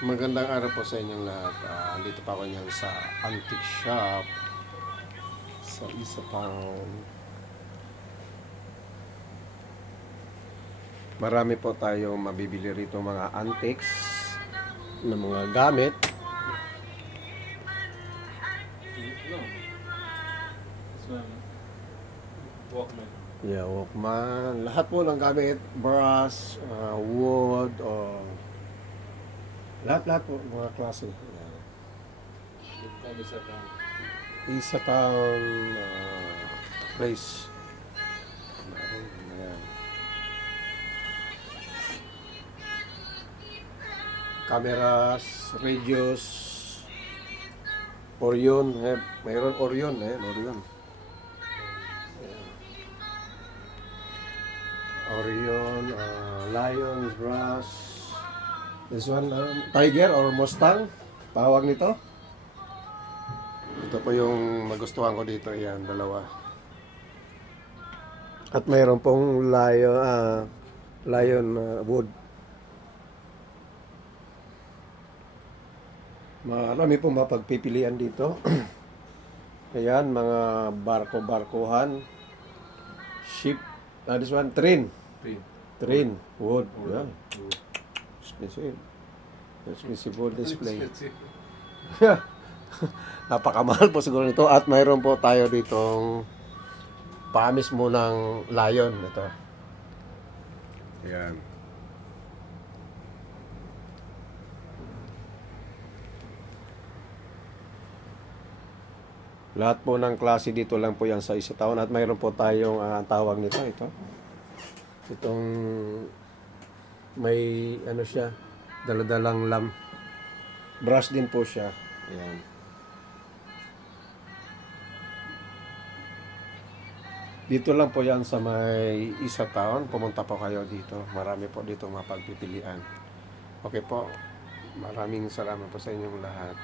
Magandang araw po sa inyong lahat. Dito pa ako niyan sa antique shop sa isa pang marami po tayong mabibili rito mga antiques na mga gamit. Walkman. Yeah, Walkman. Lahat po ng gamit, brass, wood, o lahat po mga klase. Yeah. Kami sa town. Isa town place. Ayan. Cameras, radios, Orion, mayroon Orion, Orion. Orion, Lions, Brass. This one, Tiger or Mustang, tawag nito. Ito po yung magustuhan ko dito, yan, dalawa. At mayroon pong Lion wood. Marami pong mapagpipilian dito. Ayan, mga barko-barkuhan. Ship. This one, train. Train. Wood. Yeah. Expensive. Expensive wood display. Napakamahal po siguro nito. At mayroon po tayo ditong pamis mo ng lion. Ito. Ayan. Lahat po ng klase dito lang po yan sa isa taon. At mayroon po tayong tawag nito. Itong may ano siya, daladalang lam. Brush din po siya. Ayan. Dito lang po yan sa may isa taon. Pumunta po kayo dito. Marami po dito mapagpipilian. Okay po. Maraming salamat po sa inyong lahat.